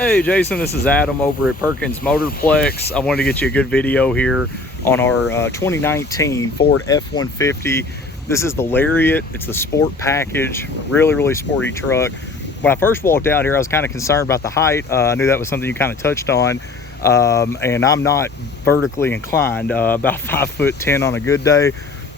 Hey Jason, this is Adam over at Perkins Motorplex. I wanted to get you a good video here on our 2019 Ford F-150. This is the Lariat. It's the sport package, really sporty truck. When I first walked out here, I was kind of concerned about the height. I knew that was something you kind of touched on, and I'm not vertically inclined, about 5'10" on a good day.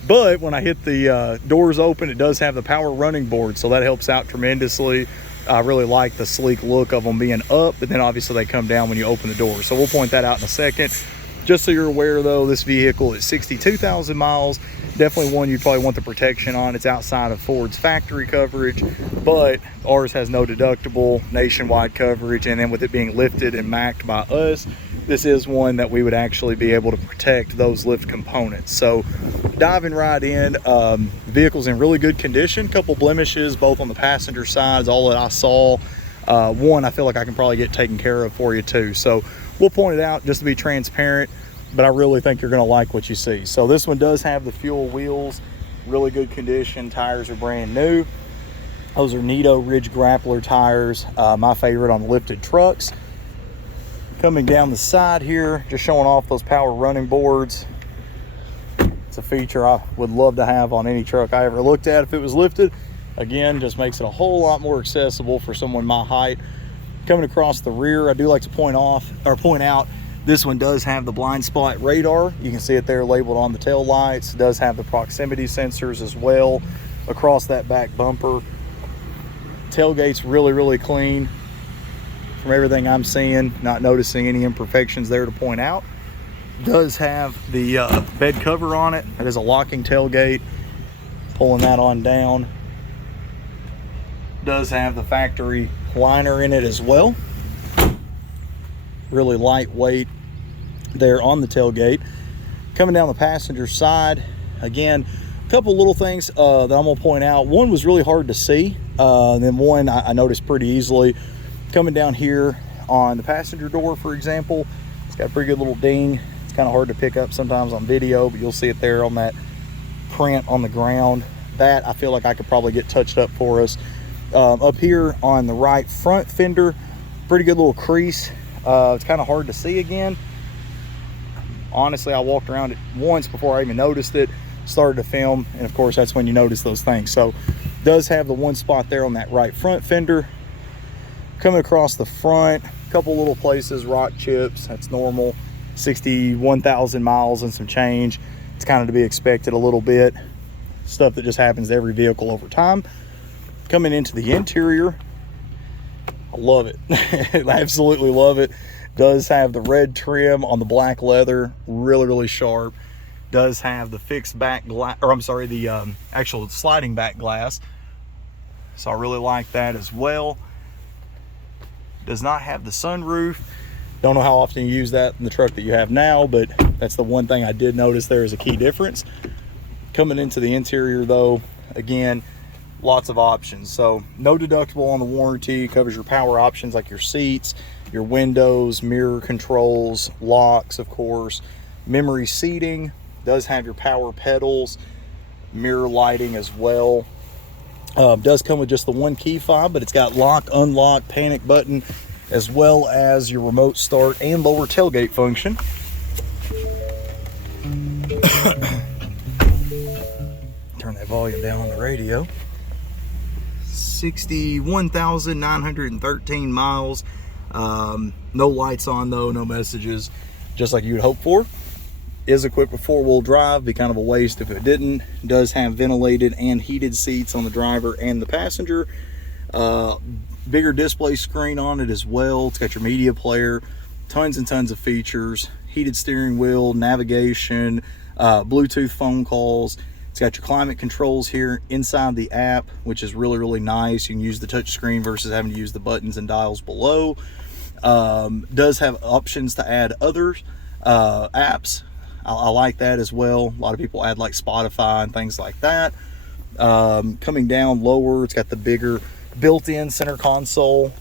But when I hit the doors open, it does have the power running board, so that helps out tremendously. I really like the sleek look of them being up, but then obviously they come down when you open the door. So we'll point that out in a second. Just so you're aware though, this vehicle is 62,000 miles. Definitely one you'd probably want the protection on. It's outside of Ford's factory coverage, but ours has no deductible, nationwide coverage, and then with it being lifted and macked by us, this is one that we would actually be able to protect those lift components. So diving right in, vehicle's in really good condition. Couple blemishes both on the passenger side is all that I saw. One I feel like I can probably get taken care of for you too, so we'll point it out just to be transparent, but I really think you're going to like what you see. So this one does have the fuel wheels, really good condition. Tires are brand new. Those are Nito Ridge Grappler tires, my favorite on lifted trucks. Coming down the side here, just showing off those power running boards. It's a feature I would love to have on any truck I ever looked at if it was lifted. Again, just makes it a whole lot more accessible for someone my height. Coming across the rear, I do like to point out this one does have the blind spot radar. You can see it there labeled on the tail lights. It does have the proximity sensors as well across that back bumper. Tailgate's really clean. From everything I'm seeing, not noticing any imperfections there to point out. Does have the bed cover on it. That is a locking tailgate. Pulling that on down. Does have the factory liner in it as well. Really lightweight there on the tailgate. Coming down the passenger side, again, a couple little things that I'm gonna point out. One was really hard to see, then one I noticed pretty easily. Coming down here on the passenger door, for example, it's got a pretty good little ding. It's kind of hard to pick up sometimes on video, but you'll see it there on that print on the ground. That I feel like I could probably get touched up for us. Up here on the right front fender, pretty good little crease. It's kind of hard to see again. Honestly, I walked around it once before I even noticed it, started to film, and of course that's when you notice those things. So does have the one spot there on that right front fender. Coming across the front, a couple little places, rock chips, that's normal. 61,000 miles and some change. It's kind of to be expected a little bit. Stuff that just happens to every vehicle over time. Coming into the interior, I love it. I absolutely love it. Does have the red trim on the black leather, really sharp. Does have the fixed back glass, or I'm sorry, the actual sliding back glass. So I really like that as well. Does not have the sunroof. Don't know how often you use that in the truck that you have now, but that's the one thing I did notice there is a key difference. Coming into the interior though, again, lots of options. So no deductible on the warranty. Covers your power options like your seats, your windows, mirror controls, locks, of course, memory seating. Does have your power pedals, mirror lighting as well. Does come with just the one key fob, but it's got lock, unlock, panic button, as well as your remote start and lower tailgate function. Turn that volume down on the radio. 61,913 miles. No lights on though, no messages, just like you would hope for. Is equipped with 4-wheel drive. Be kind of a waste if it didn't. Does have ventilated and heated seats on the driver and the passenger. Bigger display screen on it as well. It's got your media player, tons and tons of features, heated steering wheel, navigation, Bluetooth phone calls. It's got your climate controls here inside the app, which is really nice. You can use the touch screen versus having to use the buttons and dials below. Does have options to add other apps. I like that as well. A lot of people add like Spotify and things like that. Coming down lower, it's got the bigger built-in center console.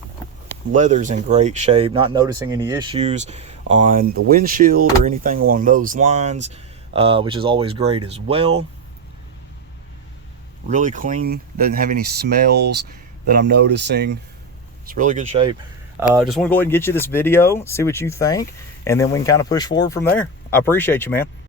Leather's in great shape. Not noticing any issues on the windshield or anything along those lines, which is always great as well. Really clean, doesn't have any smells that I'm noticing. It's really good shape. Just want to go ahead and get you this video, see what you think, and then we can kind of push forward from there. I appreciate you, man.